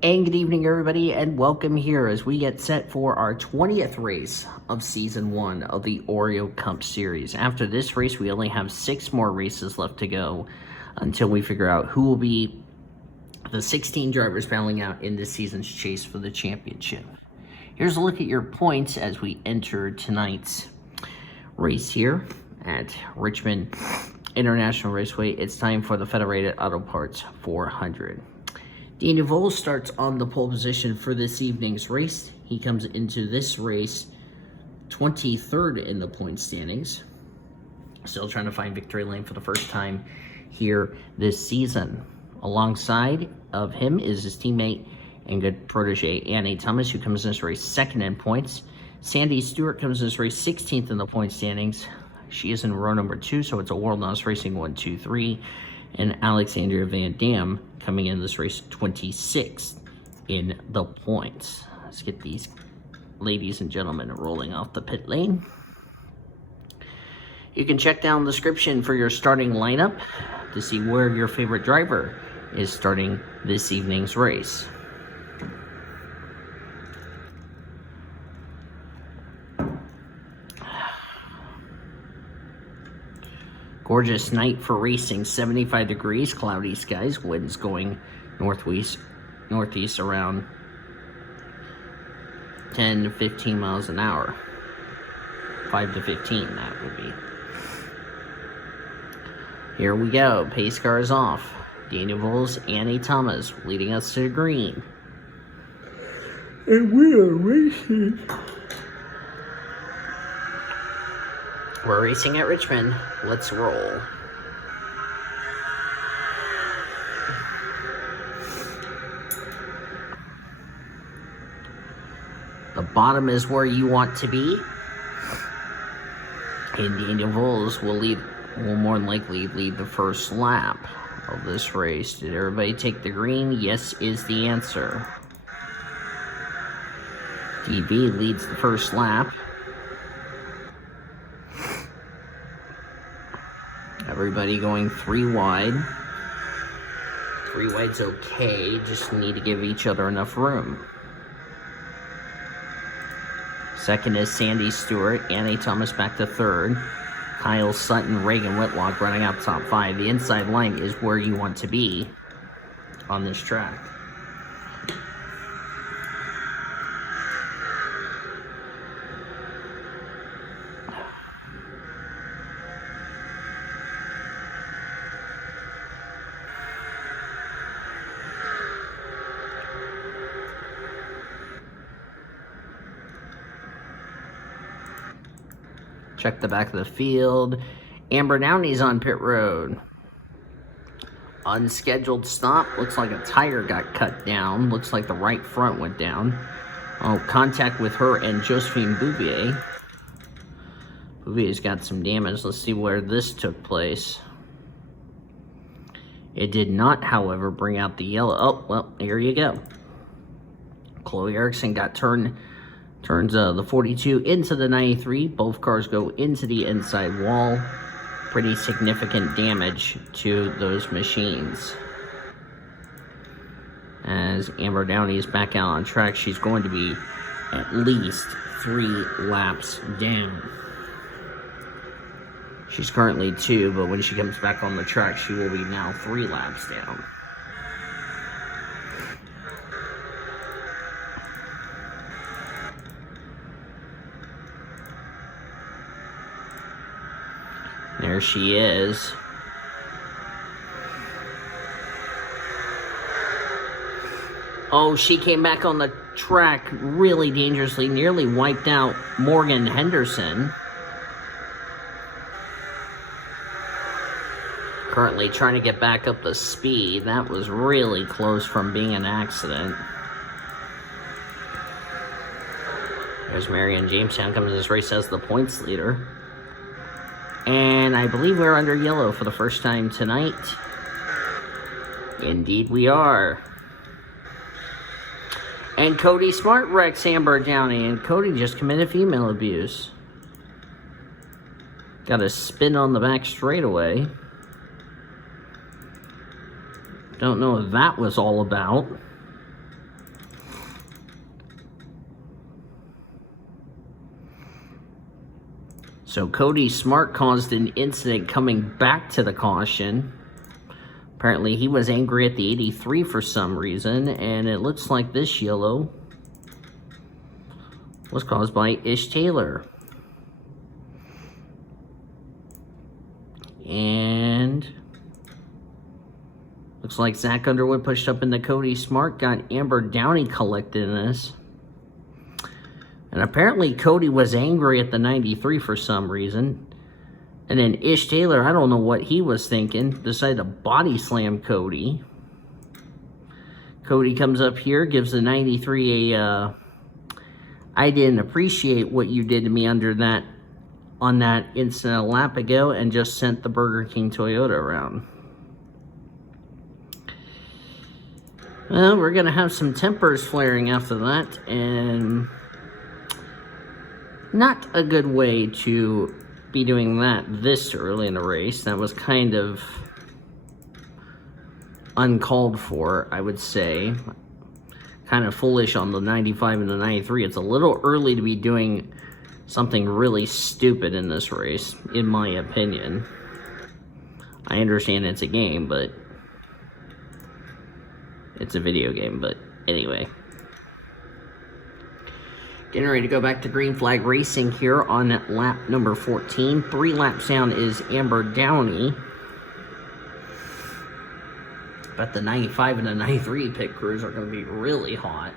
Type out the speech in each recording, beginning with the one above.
And good evening, everybody, and welcome here as we get set for our 20th race of Season 1 of the Oreo Cup Series. After this race, we only have 6 more races left to go until we figure out who will be the 16 drivers battling out in this season's chase for the championship. Here's a look at your points as we enter tonight's race here at Richmond International Raceway. It's time for the Federated Auto Parts 400. Daniel Voles starts on the pole position for this evening's race. He comes into this race 23rd in the point standings. Still trying to find victory lane for the first time here this season. Alongside of him is his teammate and good protege Annie Thomas, who comes in this race second in points. Sandy Stewart comes in this race 16th in the point standings. She is in row number 2, so it's a World Novice Racing 1, 2, 3. And Alexandria Van Dam coming in this race 26th in the points. Let's get these ladies and gentlemen rolling off the pit lane. You can check down the description for your starting lineup to see where your favorite driver is starting this evening's race. Gorgeous night for racing, 75 degrees, cloudy skies, winds going northeast around 10 to 15 miles an hour. 5 to 15, that would be. Here we go, pace car is off. Daniel Voles, Annie Thomas leading us to the green. And we are racing. We're racing at Richmond. Let's roll. The bottom is where you want to be. And Daniel Voles will more than likely lead the first lap of this race. Did everybody take the green? Yes is the answer. DB leads the first lap. Everybody going 3 wide. 3 wide's okay, just need to give each other enough room. Second is Sandy Stewart, Annie Thomas back to third. Kyle Sutton, Reagan Whitlock running out top 5. The inside line is where you want to be on this track. Check the back of the field. Amber Downey's on pit road. Unscheduled stop. Looks like a tire got cut down. Looks like the right front went down. Oh, contact with her and Josephine Bouvier. Bouvier's got some damage. Let's see where this took place. It did not, however, bring out the yellow. Oh, well, here you go. Chloe Erickson got turns the 42 into the 93. Both cars go into the inside wall. Pretty significant damage to those machines. As Amber Downey is back out on track, she's going to be at least 3 laps down. She's currently 2, but when she comes back on the track, she will be now 3 laps down. There she is. Oh, she came back on the track really dangerously, nearly wiped out Morgan Henderson. Currently trying to get back up the speed. That was really close from being an accident. There's Marion Jamestown coming to this race as the points leader. And I believe we're under yellow for the first time tonight. Indeed we are. And Cody Smart wrecks Amber Downey. And Cody just committed female abuse. Got a spin on the back straightaway. Don't know what that was all about. So Cody Smart caused an incident coming back to the caution. Apparently he was angry at the 83 for some reason, and it looks like this yellow was caused by Ish Taylor. And looks like Zach Underwood pushed up into Cody Smart, got Amber Downey collected in this. And apparently Cody was angry at the 93 for some reason. And then Ish Taylor, I don't know what he was thinking, decided to body slam Cody. Cody comes up here, gives the 93 a, I didn't appreciate what you did to me on that incident a lap ago, and just sent the Burger King Toyota around. Well, we're going to have some tempers flaring after that, and not a good way to be doing that this early in the race. That was kind of uncalled for, I would say. Kind of foolish on the 95 and the 93. It's a little early to be doing something really stupid in this race, in my opinion. I understand it's a game, but it's a video game, but anyway. Getting ready to go back to green flag racing here on lap number 14. 3 laps down is Amber Downey. But the 95 and the 93 pit crews are going to be really hot.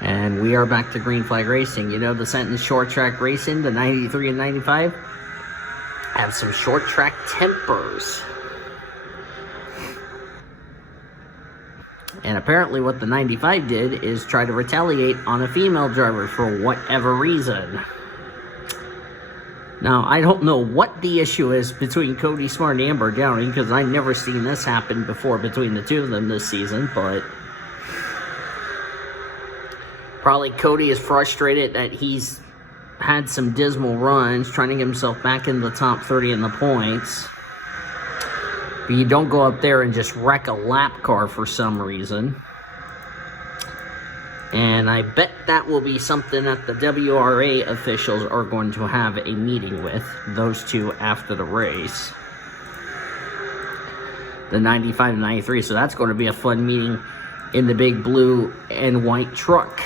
And we are back to green flag racing. You know the sentence short track racing, the 93 and 95 have some short track tempers. And apparently what the 95 did is try to retaliate on a female driver for whatever reason. Now, I don't know what the issue is between Cody Smart and Amber Downey, because I've never seen this happen before between the two of them this season, but probably Cody is frustrated that he's had some dismal runs, trying to get himself back in the top 30 in the points. But you don't go up there and just wreck a lap car for some reason. And I bet that will be something that the WRA officials are going to have a meeting with, those two, after the race. The 95 and 93, so that's going to be a fun meeting in the big blue and white truck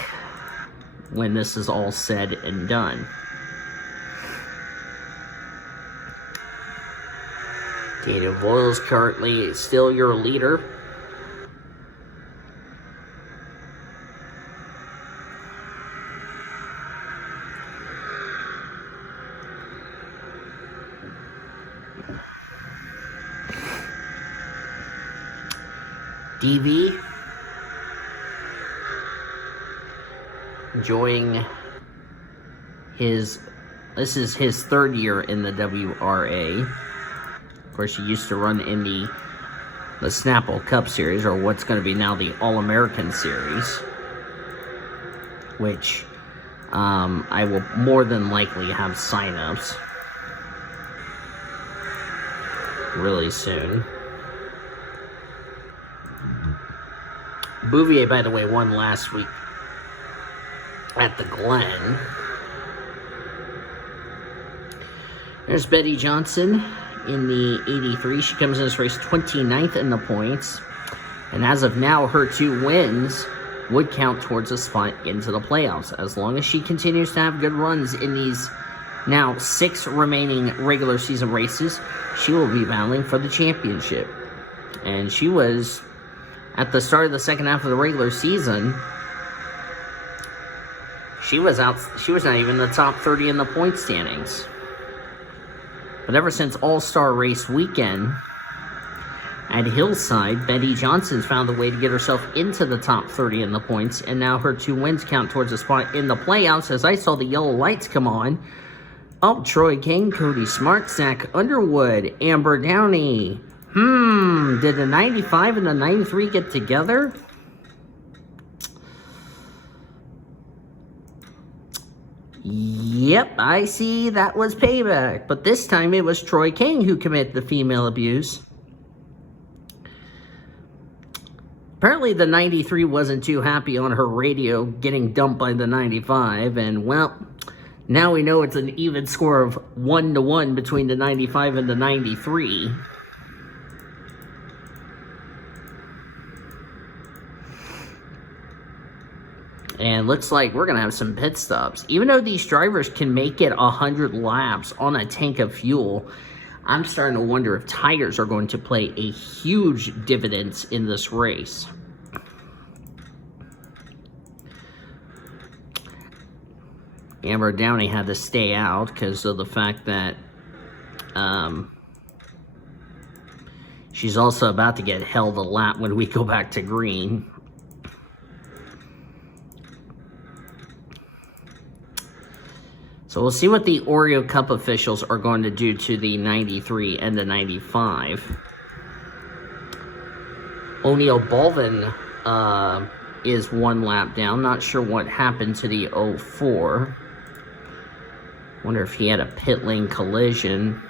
when this is all said and done. Dana Voiles currently still your leader. DV enjoying this is his 3rd year in the WRA. Of course, he used to run in the Snapple Cup Series, or what's going to be now the All-American Series, which I will more than likely have sign-ups really soon. Bouvier, by the way, won last week at the Glen. There's Betty Johnson in the 83. She comes in this race 29th in the points. And as of now, her 2 wins would count towards a spot into the playoffs. As long as she continues to have good runs in these now 6 remaining regular season races, she will be battling for the championship. And she was, at the start of the second half of the regular season, she was not even in the top 30 in the point standings. But ever since All-Star Race Weekend at Hillside, Betty Johnson's found a way to get herself into the top 30 in the points, and now her 2 wins count towards a spot in the playoffs. As I saw the yellow lights come on, oh, Troy King, Cody Smart, Zach Underwood, Amber Downey. Did the 95 and the 93 get together? Yep, I see that was payback. But this time it was Troy King who committed the female abuse. Apparently the 93 wasn't too happy on her radio getting dumped by the 95, and well, now we know it's an even score of 1-1 between the 95 and the 93. And looks like we're going to have some pit stops. Even though these drivers can make it 100 laps on a tank of fuel, I'm starting to wonder if tires are going to play a huge dividends in this race. Amber Downey had to stay out because of the fact that she's also about to get held a lap when we go back to green. So we'll see what the Oreo Cup officials are going to do to the 93 and the 95. O'Neal Baldwin is 1 lap down. Not sure what happened to the 04. Wonder if he had a pit lane collision.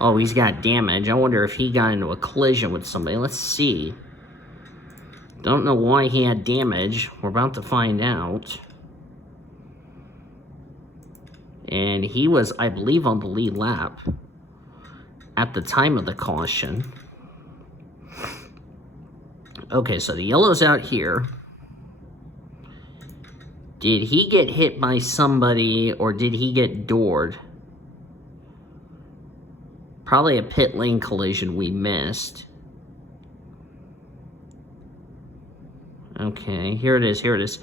Oh, he's got damage. I wonder if he got into a collision with somebody. Let's see. Don't know why he had damage. We're about to find out. And he was, I believe, on the lead lap at the time of the caution. Okay, so the yellow's out here. Did he get hit by somebody, or did he get doored? Probably a pit lane collision we missed. Okay, here it is, here it is.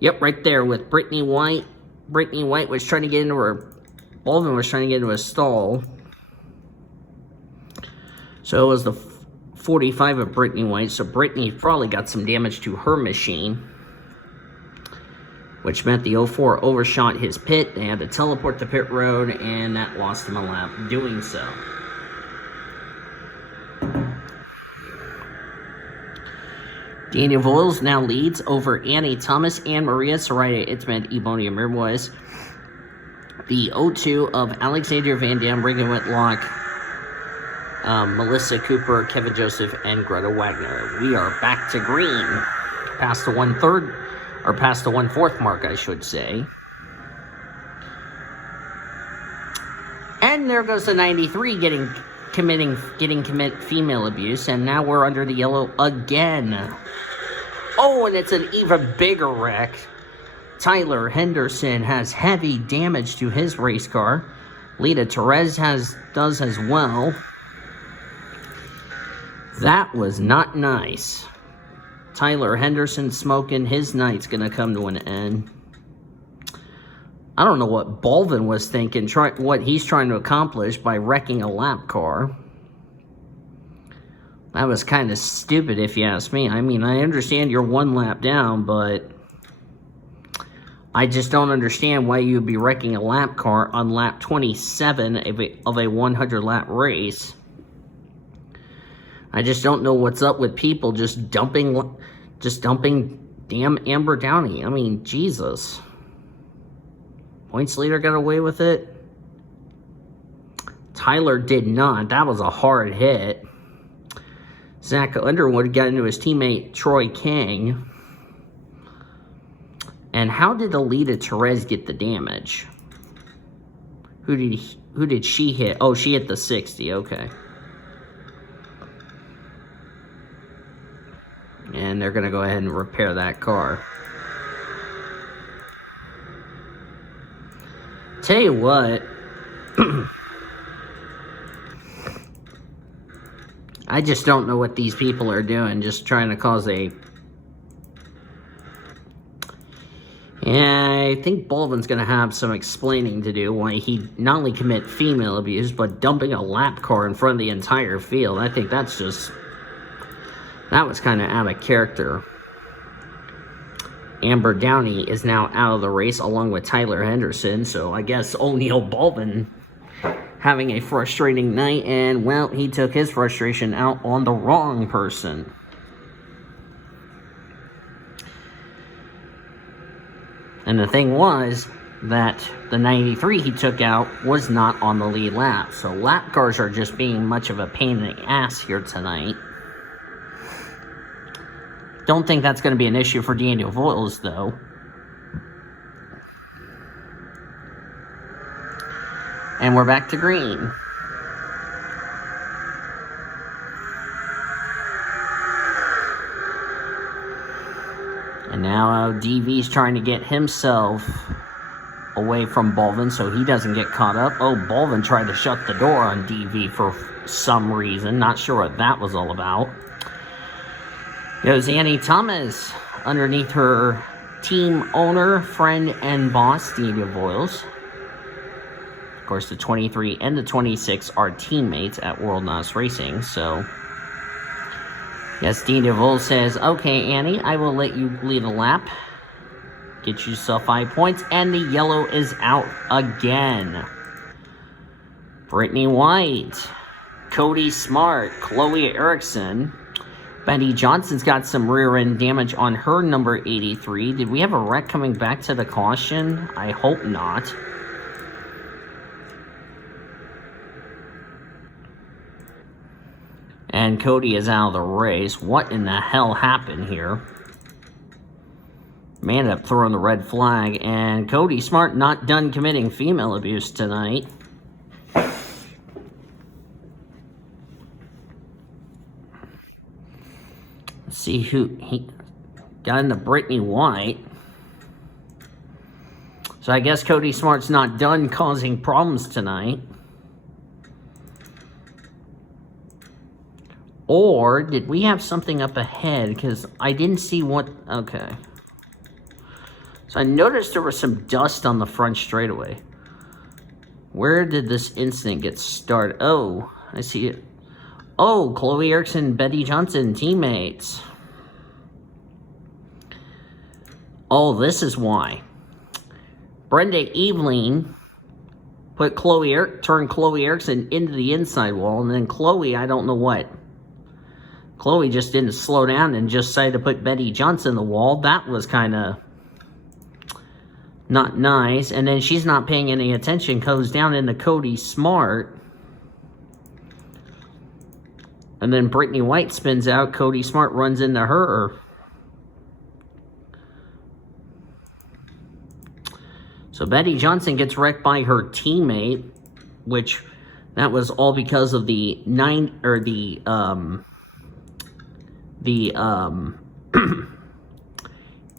Yep, right there with Brittany White. Brittany White was trying to get into her... Baldwin was trying to get into a stall. So it was the 45 of Brittany White. So Brittany probably got some damage to her machine, which meant the 04 overshot his pit. They had to teleport to pit road, and that lost him a lap doing so. Daniel Voiles now leads over Annie Thomas and Maria Soraya Itzmed Ebonia Mirwais. The 02 of Alexandria Van Dam, Regan Whitlock, Melissa Cooper, Kevin Joseph, and Greta Wagner. We are back to green. Past the 1/3, or past the 1/4 mark, I should say. And there goes the 93 getting commit female abuse, and now we're under the yellow again. Oh, and it's an even bigger wreck. Tyler Henderson has heavy damage to his race car. Lita Perez does as well. That was not nice. Tyler Henderson smoking. His night's gonna come to an end. I don't know what Baldwin was thinking, what he's trying to accomplish by wrecking a lap car. That was kind of stupid, if you ask me. I mean, I understand you're 1 lap down, but I just don't understand why you'd be wrecking a lap car on lap 27 of a 100-lap race. I just don't know what's up with people just dumping damn Amber Downey. I mean, Jesus. Points leader got away with it. Tyler did not. That was a hard hit. Zach Underwood got into his teammate Troy King. And how did Alita Perez get the damage? Who did she hit? Oh, she hit the 60. Okay. And they're going to go ahead and repair that car. Tell you what. I just don't know what these people are doing, just trying to cause a... Yeah, I think Baldwin's going to have some explaining to do why he not only commit female abuse, but dumping a lap car in front of the entire field. I think that's just... That was kind of out of character. Amber Downey is now out of the race along with Tyler Henderson, so I guess O'Neal Baldwin having a frustrating night, and, well, he took his frustration out on the wrong person. And the thing was, that the 93 he took out was not on the lead lap. So lap cars are just being much of a pain in the ass here tonight. Don't think that's going to be an issue for Daniel Voiles, though. And we're back to green. And now DV's trying to get himself away from Bolvin so he doesn't get caught up. Oh, Bolvin tried to shut the door on DV for some reason. Not sure what that was all about. There's Annie Thomas underneath her team owner, friend, and boss, Daniel Voiles. Of course, the 23 and the 26 are teammates at World NOS Racing, so... Yes, Daniel Voiles says, okay, Annie, I will let you lead a lap. Get yourself 5 points, and the yellow is out again. Brittany White, Cody Smart, Chloe Erickson... Betty Johnson's got some rear end damage on her number 83. Did we have a wreck coming back to the caution? I hope not. And Cody is out of the race. What in the hell happened here? Man up throwing the red flag. And Cody Smart not done committing female abuse tonight. See who he got into Brittany White. So I guess Cody Smart's not done causing problems tonight. Or did we have something up ahead? Because I didn't see what... Okay. So I noticed there was some dust on the front straightaway. Where did this incident get started? Oh, I see it. Oh, Chloe Erickson and Betty Johnson, teammates. Oh, this is why. Brenda Eveling turned Chloe Erickson into the inside wall, and then Chloe, I don't know what. Chloe just didn't slow down and just decided to put Betty Johnson in the wall. That was kind of not nice. And then she's not paying any attention, goes down into Cody Smart. And then Brittany White spins out. Cody Smart runs into her. So Betty Johnson gets wrecked by her teammate, which that was all because of the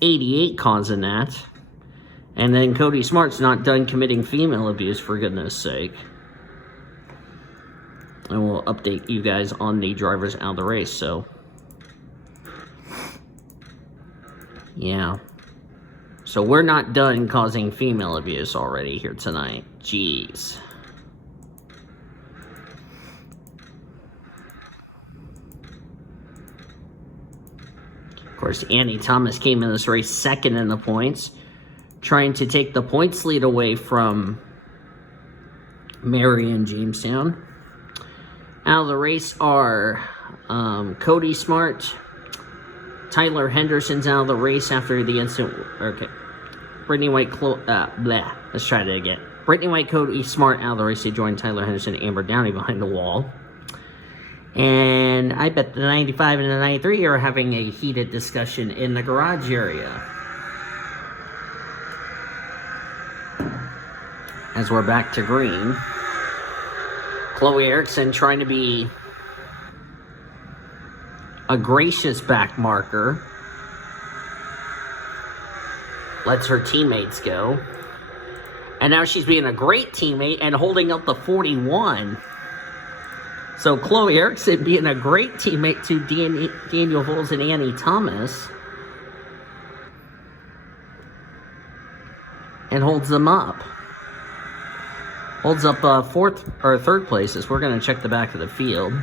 88 causing that. And then Cody Smart's not done committing female abuse, for goodness sake. And we'll update you guys on the drivers out of the race, so. Yeah. So we're not done causing female abuse already here tonight. Jeez. Of course, Annie Thomas came in this race second in the points, trying to take the points lead away from Marion Jamestown. Out of the race are Cody Smart, Tyler Henderson's out of the race after the incident. Okay. Brittany White, let's try that again. Brittany White, Cody Smart out of the race. They joined Tyler Henderson and Amber Downey behind the wall. And I bet the 95 and the 93 are having a heated discussion in the garage area. As we're back to green. Chloe Erickson trying to be a gracious back marker. Lets her teammates go. And now she's being a great teammate and holding up the 41. So Chloe Erickson being a great teammate to Daniel Voiles and Annie Thomas. And holds them up. Holds up third place as we're going to check the back of the field.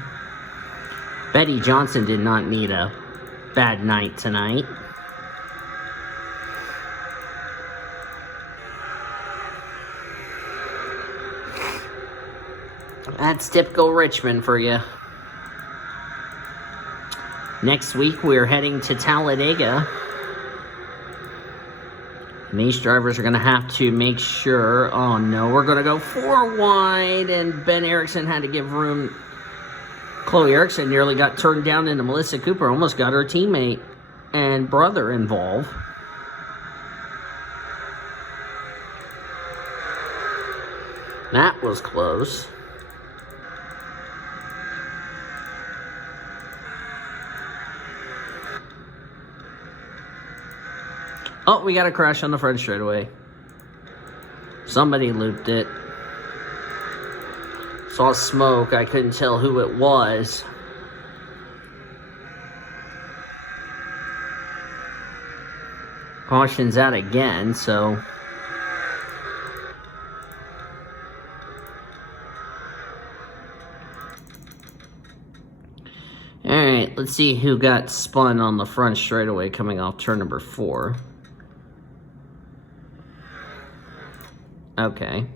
Betty Johnson did not need a bad night tonight. That's typical Richmond for you. Next week, we're heading to Talladega. And these drivers are going to have to make sure... Oh, no, we're going to go 4 wide, and Ben Erickson had to give room. Chloe Erickson nearly got turned down into Melissa Cooper, almost got her teammate and brother involved. That was close. Oh, we got a crash on the front straightaway. Somebody looped it. Saw smoke. I couldn't tell who it was. Caution's out again, so... Alright, let's see who got spun on the front straightaway coming off turn number 4. Okay.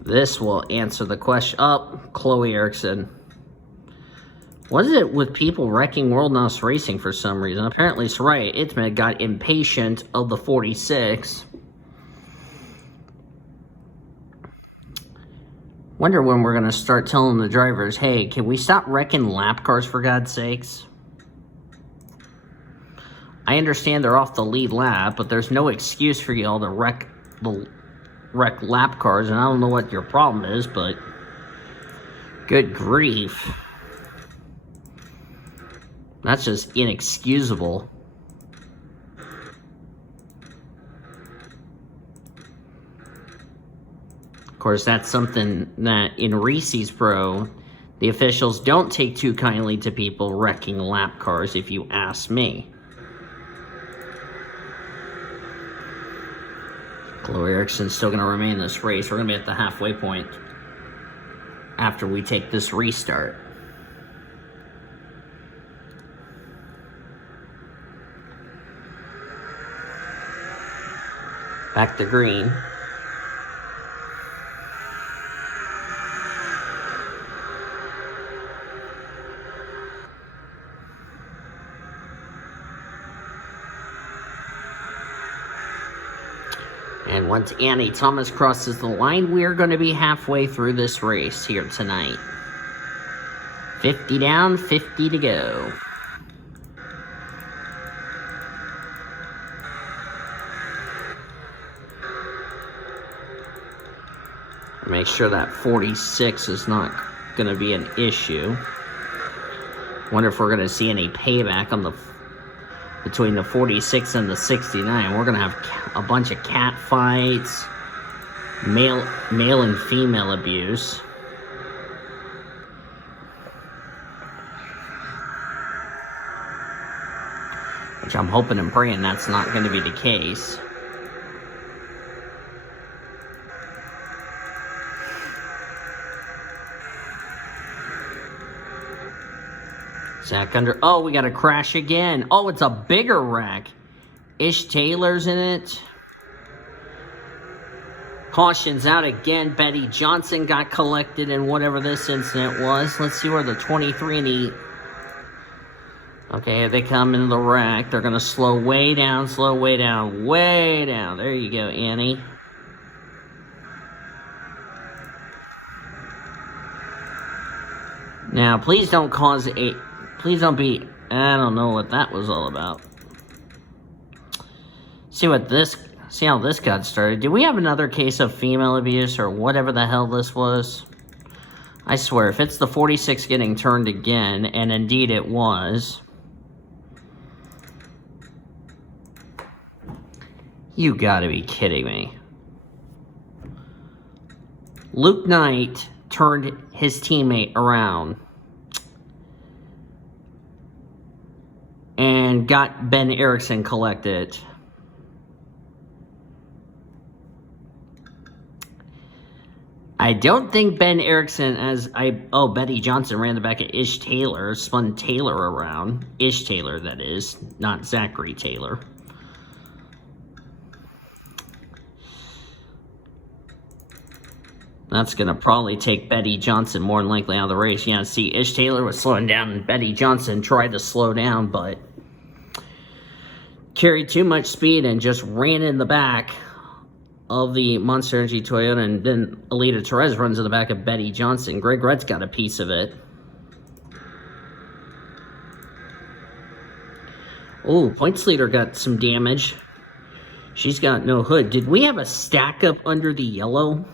This will answer the question. Oh, Chloe Erickson. What is it with people wrecking World NOS Racing for some reason? Apparently, Soraya Itmed got impatient of the 46. Wonder when we're going to start telling the drivers, hey, can we stop wrecking lap cars for God's sakes? I understand they're off the lead lap, but there's no excuse for y'all to wreck lap cars, and I don't know what your problem is, but good grief. That's just inexcusable. Of course, that's something that in Reese's Pro, the officials don't take too kindly to people wrecking lap cars, if you ask me. Chloe Erickson's still going to remain in this race. We're going to be at the halfway point after we take this restart. Back to green. And once Annie Thomas crosses the line, we're going to be halfway through this race here tonight. 50 down, 50 to go. Make sure that 46 is not going to be an issue. Wonder if we're going to see any payback on the between the 46 and the 69. We're going to have a bunch of cat fights, male and female abuse. Which I'm hoping and praying that's not going to be the case. Zach under... Oh, we got a crash again. Oh, it's a bigger wreck. Ish Taylor's in it. Caution's out again. Betty Johnson got collected in whatever this incident was. Let's see where the 23 and the... Okay, here they come into the wreck. They're going to slow way down, way down. There you go, Annie. Now, please don't cause a... Please don't be... I don't know what that was all about. See how this got started. Do we have another case of female abuse or whatever the hell this was? I swear, if it's the 46 getting turned again, and indeed it was... You gotta be kidding me. Luke Knight turned his teammate around and got Ben Erickson collected. I don't think Ben Erickson, Betty Johnson ran the back of Ish Taylor, spun Taylor around. Ish Taylor, that is, not Zachary Taylor. That's going to probably take Betty Johnson more than likely out of the race. Yeah, see, Ish Taylor was slowing down, and Betty Johnson tried to slow down, but carried too much speed and just ran in the back of the Monster Energy Toyota, and then Alita Perez runs in the back of Betty Johnson. Greg Rutt's got a piece of it. Oh, Points Leader got some damage. She's got no hood. Did we have a stack up under the yellow?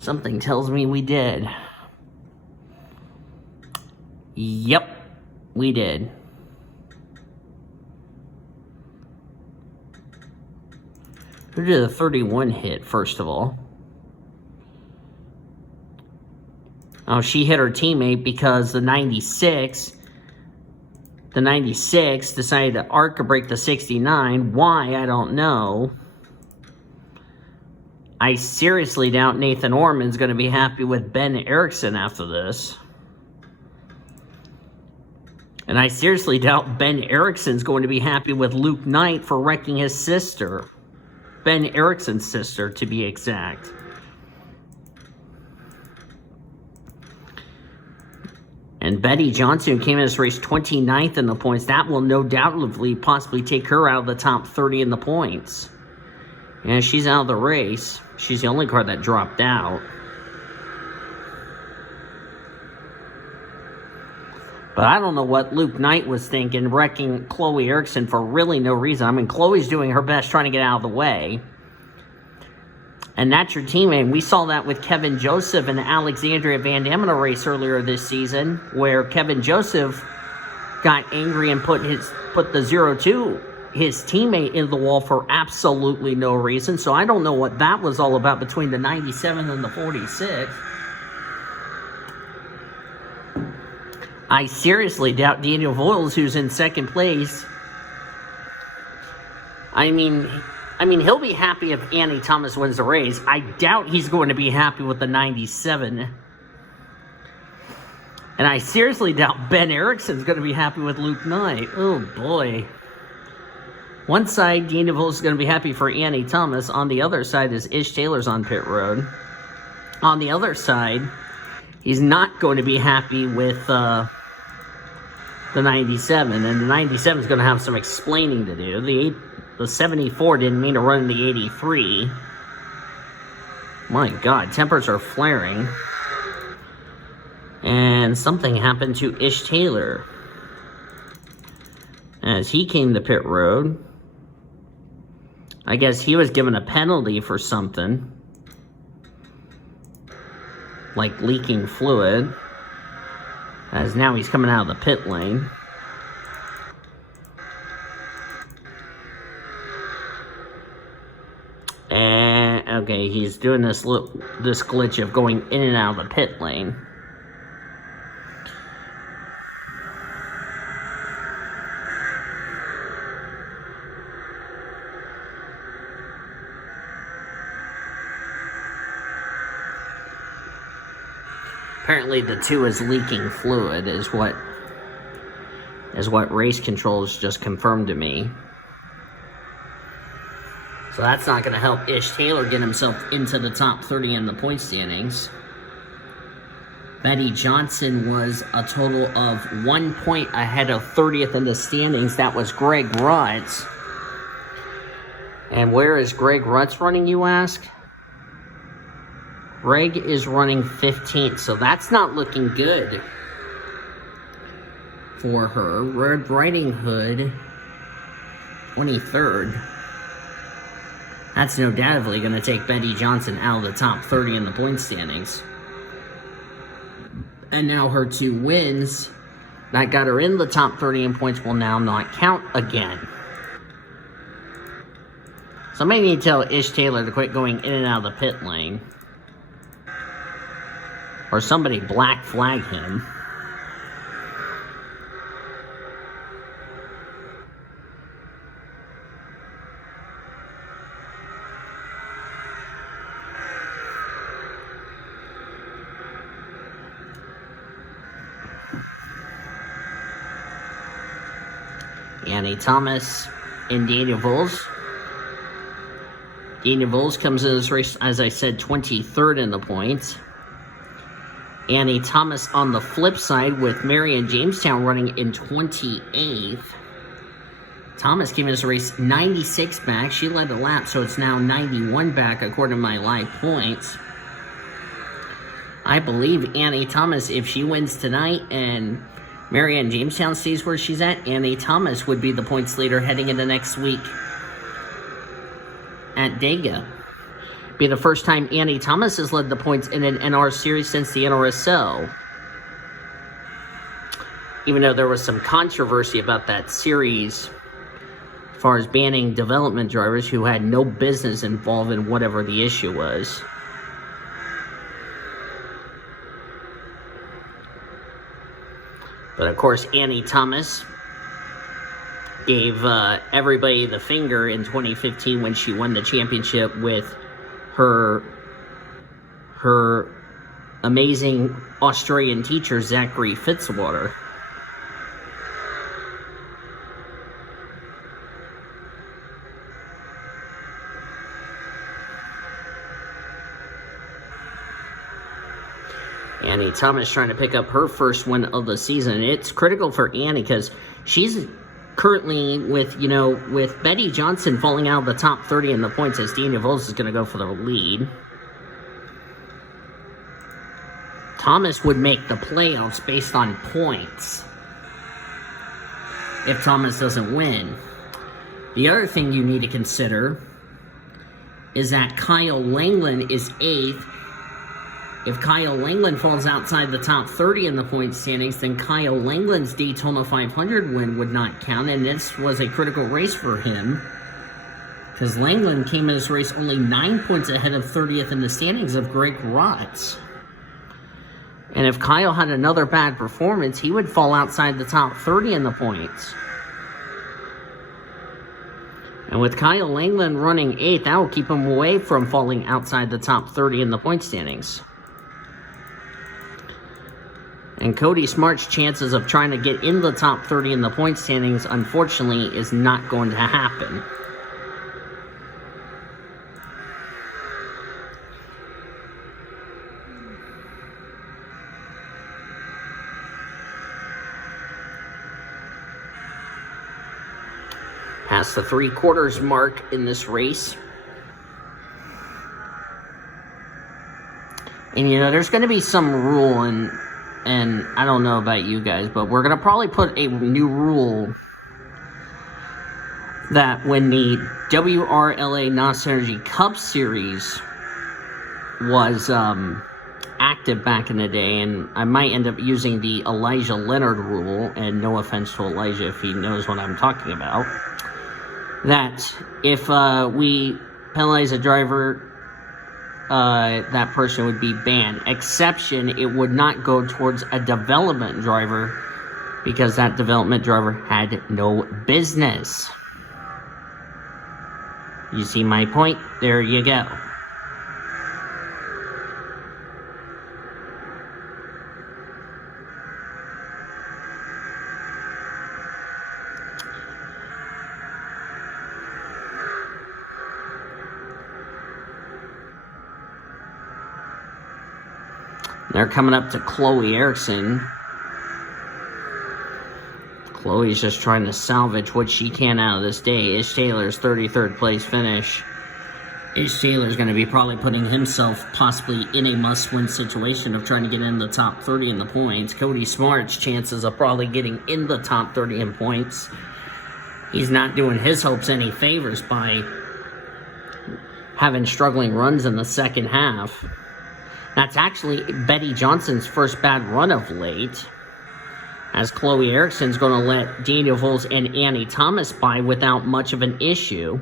Something tells me we did. Yep, we did. Who did the 31 hit, first of all? Oh, she hit her teammate because the 96 decided to arc break the 69. Why, I don't know. I seriously doubt Nathan Orman's going to be happy with Ben Erickson after this. And I seriously doubt Ben Erickson's going to be happy with Luke Knight for wrecking his sister. Ben Erickson's sister, to be exact. And Betty Johnson, who came in this race 29th in the points, that will no doubtly possibly take her out of the top 30 in the points. And she's out of the race. She's the only car that dropped out. But I don't know what Luke Knight was thinking, wrecking Chloe Erickson for really no reason. I mean, Chloe's doing her best trying to get out of the way. And that's your teammate. We saw that with Kevin Joseph and Alexandria Van Dam in a race earlier this season, where Kevin Joseph got angry and put the 0-2, his teammate, in the wall for absolutely no reason. So I don't know what that was all about between the 97 and the 46. I seriously doubt Daniel Voiles, who's in second place. I mean, he'll be happy if Annie Thomas wins the race. I doubt he's going to be happy with the 97. And I seriously doubt Ben Erickson's going to be happy with Luke Knight. Oh, boy. One side, Daniel Voiles is going to be happy for Annie Thomas. On the other side is Ish Taylor's on pit road. On the other side, he's not going to be happy with the 97. And the 97 is going to have some explaining to do. The 74 didn't mean to run in the 83. My God, tempers are flaring. And something happened to Ish Taylor as he came to pit road. I guess he was given a penalty for something, like leaking fluid, as now he's coming out of the pit lane. And okay, he's doing this glitch of going in and out of the pit lane. Apparently the 2 is leaking fluid, is what race controls just confirmed to me. So that's not going to help Ish Taylor get himself into the top 30 in the point standings. Betty Johnson was a total of 1 point ahead of 30th in the standings. That was Greg Rutz. And where is Greg Rutz running, you ask? Greg is running 15th, so that's not looking good for her. Red Riding Hood, 23rd. That's no doubtly going to take Betty Johnson out of the top 30 in the point standings. And now her 2 wins that got her in the top 30 in points will now not count again. Somebody need to tell Ish Taylor to quit going in and out of the pit lane. Or somebody black flag him. Annie Thomas and Daniel Voiles. Daniel Voles comes in this race, as I said, 23rd in the points. Annie Thomas on the flip side with Marion Jamestown running in 28th. Thomas came in this race 96 back. She led a lap, so it's now 91 back according to my live points. I believe Annie Thomas, if she wins tonight and Marion Jamestown stays where she's at, Annie Thomas would be the points leader heading into next week at Dega. Be the first time Annie Thomas has led the points in an NR series since the NRSL. Even though there was some controversy about that series as far as banning development drivers who had no business involved in whatever the issue was. But of course, Annie Thomas gave everybody the finger in 2015 when she won the championship with her amazing Australian teacher, Zachary Fitzwater. Annie Thomas trying to pick up her first win of the season. It's critical for Annie because she's currently with Betty Johnson falling out of the top 30 in the points as Daniel Voles is going to go for the lead. Thomas would make the playoffs based on points if Thomas doesn't win. The other thing you need to consider is that Kyle Langland is 8th. If Kyle Langland falls outside the top 30 in the point standings, then Kyle Langland's Daytona 500 win would not count, and this was a critical race for him because Langland came in this race only 9 points ahead of 30th in the standings of Greg Rotz. And if Kyle had another bad performance, he would fall outside the top 30 in the points. And with Kyle Langland running 8th, that will keep him away from falling outside the top 30 in the point standings. And Cody Smart's chances of trying to get in the top 30 in the point standings, unfortunately, is not going to happen. Past the 3/4 mark in this race. And there's going to be some rule, and I don't know about you guys, but we're going to probably put a new rule that when the WRA NOS Energy Cup Series was active back in the day, and I might end up using the Elijah Leonard rule, and no offense to Elijah if he knows what I'm talking about, that if we penalize a driver, that person would be banned. Exception, it would not go towards a development driver because that development driver had no business. You see my point? There you go. They're coming up to Chloe Erickson. Chloe's just trying to salvage what she can out of this day. Ish Taylor's 33rd place finish. Ish Taylor's going to be probably putting himself possibly in a must-win situation of trying to get in the top 30 in the points. Cody Smart's chances of probably getting in the top 30 in points, he's not doing his hopes any favors by having struggling runs in the second half. That's actually Betty Johnson's first bad run of late, as Chloe Erickson's going to let Daniel Voles and Annie Thomas by without much of an issue,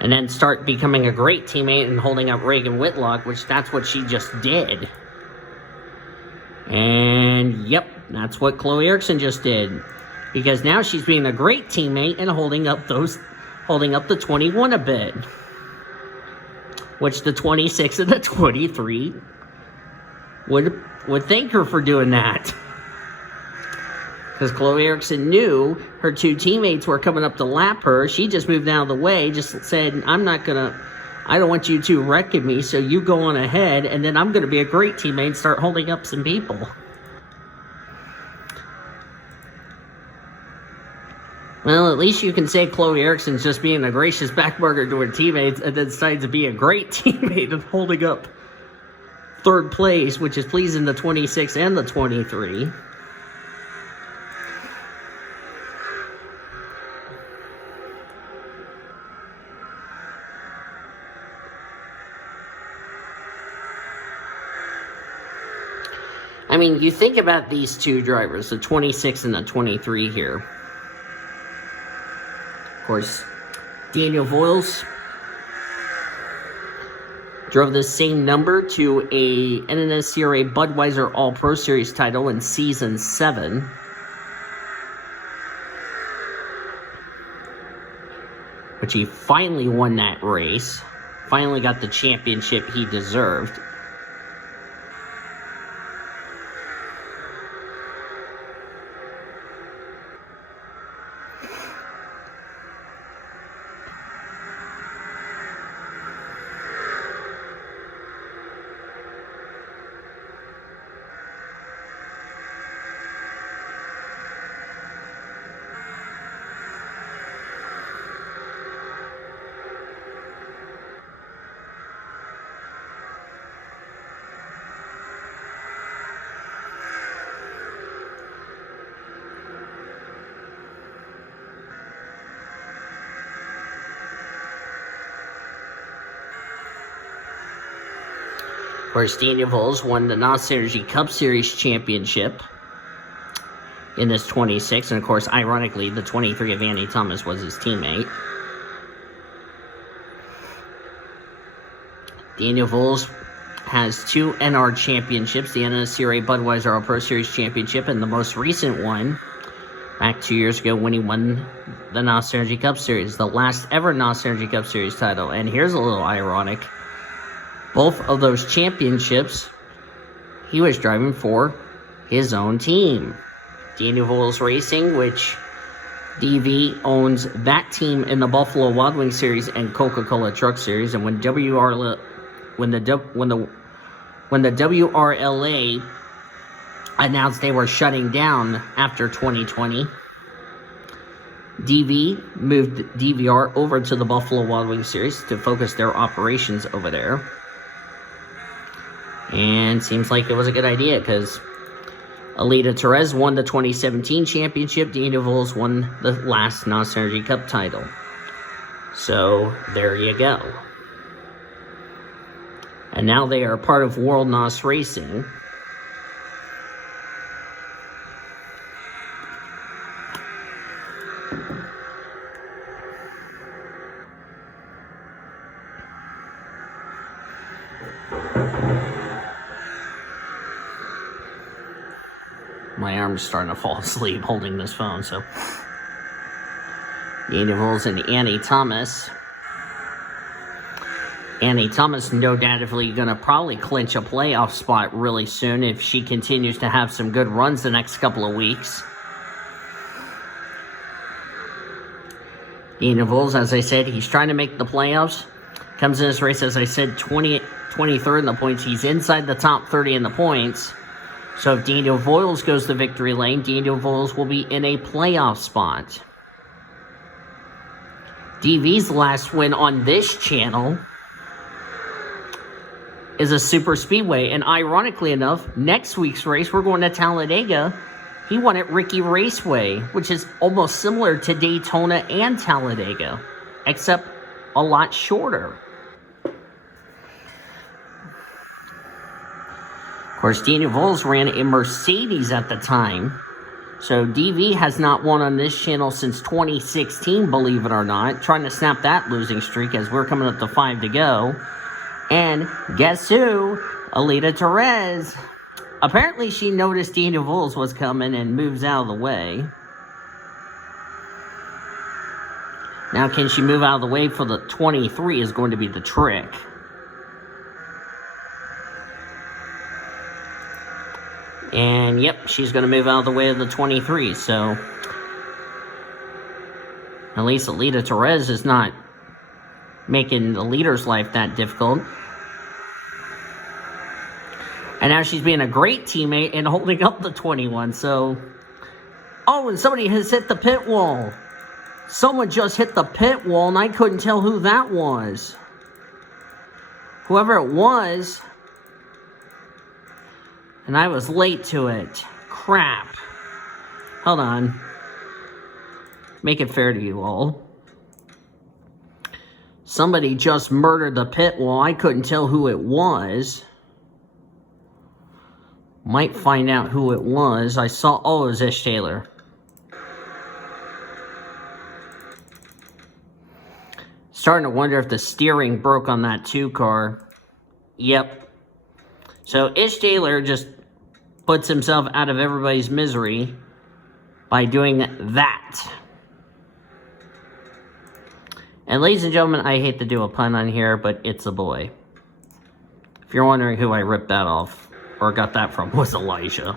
and then start becoming a great teammate and holding up Reagan Whitlock, which that's what she just did. And yep, that's what Chloe Erickson just did, because now she's being a great teammate and holding up the 21 a bit, which the 26 and the 23 would thank her for doing that. Because Chloe Erickson knew her two teammates were coming up to lap her. She just moved out of the way, just said, I don't want you two wrecking me, so you go on ahead, and then I'm going to be a great teammate and start holding up some people. Well, at least you can say Chloe Erickson's just being a gracious backburner to her teammates and then decides to be a great teammate and holding up third place, which is pleasing the 26 and the 23. I mean, you think about these two drivers, the 26 and the 23 here. Of course, Daniel Voiles drove the same number to a NSCRA Budweiser All-Pro Series title in Season 7. Which he finally won that race. Finally got the championship he deserved. Of course, Daniel Voiles won the NOS Energy Cup Series championship in this 26. And, of course, ironically, the 23 of Andy Thomas was his teammate. Daniel Voiles has 2 NR championships, the NSCRA Budweiser All-Pro Series Championship, and the most recent one, back 2 years ago when he won the NOS Energy Cup Series, the last ever NOS Energy Cup Series title. And here's a little ironic. Both of those championships, he was driving for his own team. Daniel Voiles Racing, which DV owns that team in the Buffalo Wild Wings Series and Coca-Cola Truck Series. And when the WRLA announced they were shutting down after 2020, DV moved DVR over to the Buffalo Wild Wings Series to focus their operations over there. And seems like it was a good idea because Alita Perez won the 2017 championship. Daniel Voiles won the last NOS Energy Cup title. So, there you go. And now they are part of World NOS Racing. My arm's starting to fall asleep holding this phone, so. Daniel Voiles and Annie Thomas. Annie Thomas, no doubtedly going to probably clinch a playoff spot really soon if she continues to have some good runs the next couple of weeks. Daniel Voiles, as I said, he's trying to make the playoffs. Comes in this race, as I said, 23rd in the points. He's inside the top 30 in the points. So if Daniel Voiles goes to victory lane, Daniel Voiles will be in a playoff spot. DV's last win on this channel is a super speedway. And ironically enough, next week's race, we're going to Talladega. He won at Ricky Raceway, which is almost similar to Daytona and Talladega, except a lot shorter. Of course, Daniel Voiles ran a Mercedes at the time. So DV has not won on this channel since 2016, believe it or not. Trying to snap that losing streak as we're coming up to 5 to go. And guess who? Alita Perez. Apparently she noticed Daniel Voiles was coming and moves out of the way. Now can she move out of the way for the 23 is going to be the trick. And, yep, she's going to move out of the way of the 23. So, at least Alita Perez is not making the leader's life that difficult. And now she's being a great teammate and holding up the 21. So, oh, and somebody has hit the pit wall. Someone just hit the pit wall, and I couldn't tell who that was. Whoever it was. And I was late to it. Crap. Hold on. Make it fair to you all. Somebody just murdered the pit wall. I couldn't tell who it was. Might find out who it was. I saw... Oh, it was Ish Taylor. Starting to wonder if the steering broke on that 2 car. Yep. So Ish Taylor just puts himself out of everybody's misery by doing that. And ladies and gentlemen, I hate to do a pun on here, but it's a boy. If you're wondering who I ripped that off or got that from, was Elijah.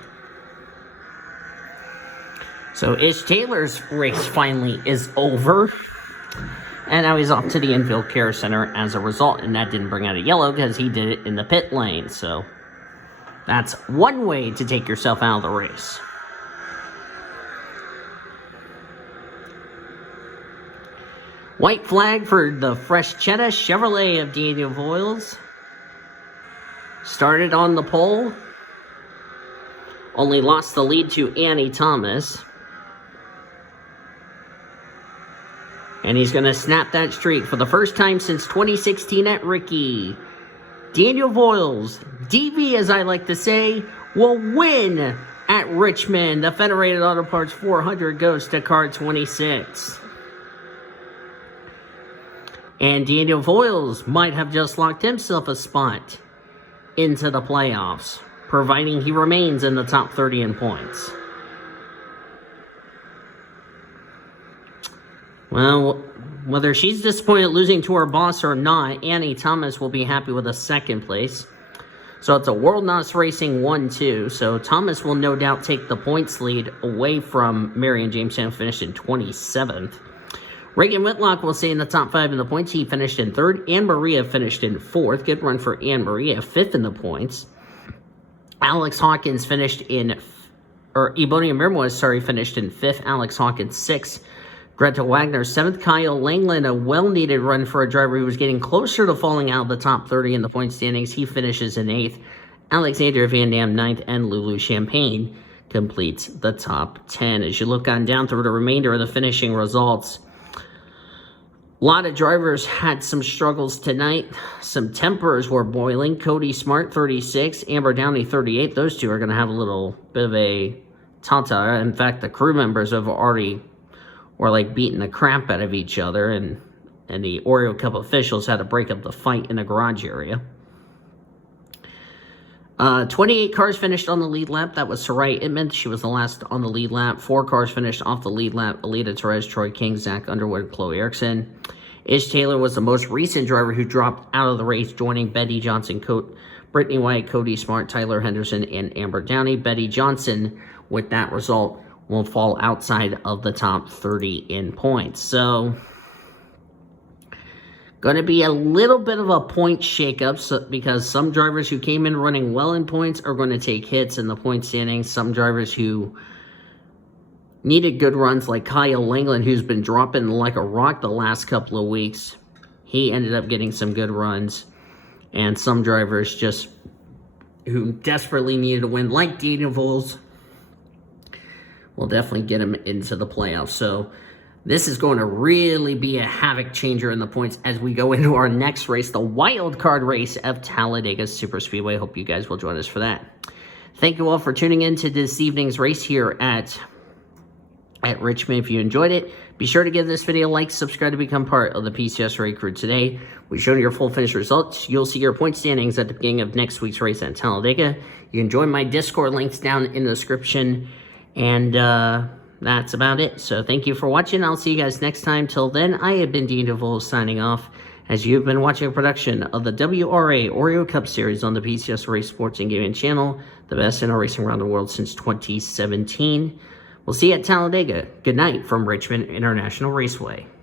So Ish Taylor's race finally is over. And now he's off to the infield care center as a result. And that didn't bring out a yellow because he did it in the pit lane. So that's one way to take yourself out of the race. White flag for the Freschetta Chevrolet of Daniel Voiles. Started on the pole. Only lost the lead to Annie Thomas. And he's going to snap that streak for the first time since 2016 at Ricky. Daniel Voiles, DV as I like to say, will win at Richmond. The Federated Auto Parts 400 goes to car 26. And Daniel Voiles might have just locked himself a spot into the playoffs, providing he remains in the top 30 in points. Well, whether she's disappointed losing to her boss or not, Annie Thomas will be happy with a second place. So it's a World NOS Racing 1-2. So Thomas will no doubt take the points lead away from Marion Jamestown, who finished in 27th. Reagan Whitlock will stay in the top 5 in the points. He finished in 3rd. Anne Maria finished in 4th. Good run for Anne Maria, 5th in the points. Alex Hawkins finished in, or Ebonia Mirmois, finished in 5th. Alex Hawkins, 6th. Greta Wagner, 7th. Kyle Langland, a well-needed run for a driver who was getting closer to falling out of the top 30 in the point standings. He finishes in 8th. Alexander Van Dam, 9th. And Lulu Champagne completes the top 10. As you look on down through the remainder of the finishing results, a lot of drivers had some struggles tonight. Some tempers were boiling. Cody Smart, 36. Amber Downey, 38. Those two are going to have a little bit of a tata. In fact, the crew members have already were like beating the crap out of each other. And the Oreo Cup officials had to break up the fight in the garage area. 28 cars finished on the lead lap. That was Sarai Itman. She was the last on the lead lap. 4 cars finished off the lead lap. Alita Perez, Troy King, Zach Underwood, Chloe Erickson. Ish Taylor was the most recent driver who dropped out of the race, joining Betty Johnson, Brittany White, Cody Smart, Tyler Henderson, and Amber Downey. Betty Johnson, with that result, will fall outside of the top 30 in points. So, going to be a little bit of a point shakeup because some drivers who came in running well in points are going to take hits in the point standings. Some drivers who needed good runs, like Kyle Langland, who's been dropping like a rock the last couple of weeks, he ended up getting some good runs. And some drivers just who desperately needed to win, like Daniel Voiles, will definitely get him into the playoffs. So this is going to really be a havoc changer in the points as we go into our next race, the wild card race of Talladega Superspeedway. Hope you guys will join us for that. Thank you all for tuning in to this evening's race here at Richmond. If you enjoyed it, be sure to give this video a like, subscribe to become part of the PCSRA crew today. We showed your full finish results. You'll see your point standings at the beginning of next week's race at Talladega. You can join my Discord links down in the description. And that's about it. So thank you for watching. I'll see you guys next time. Till then, I have been Dean DeVoe signing off as you've been watching a production of the WRA Oreo Cup Series on the PCSRA Sports and Gaming channel. The the best in our racing around the world since 2017. We'll see you at Talladega. Good night from Richmond International Raceway.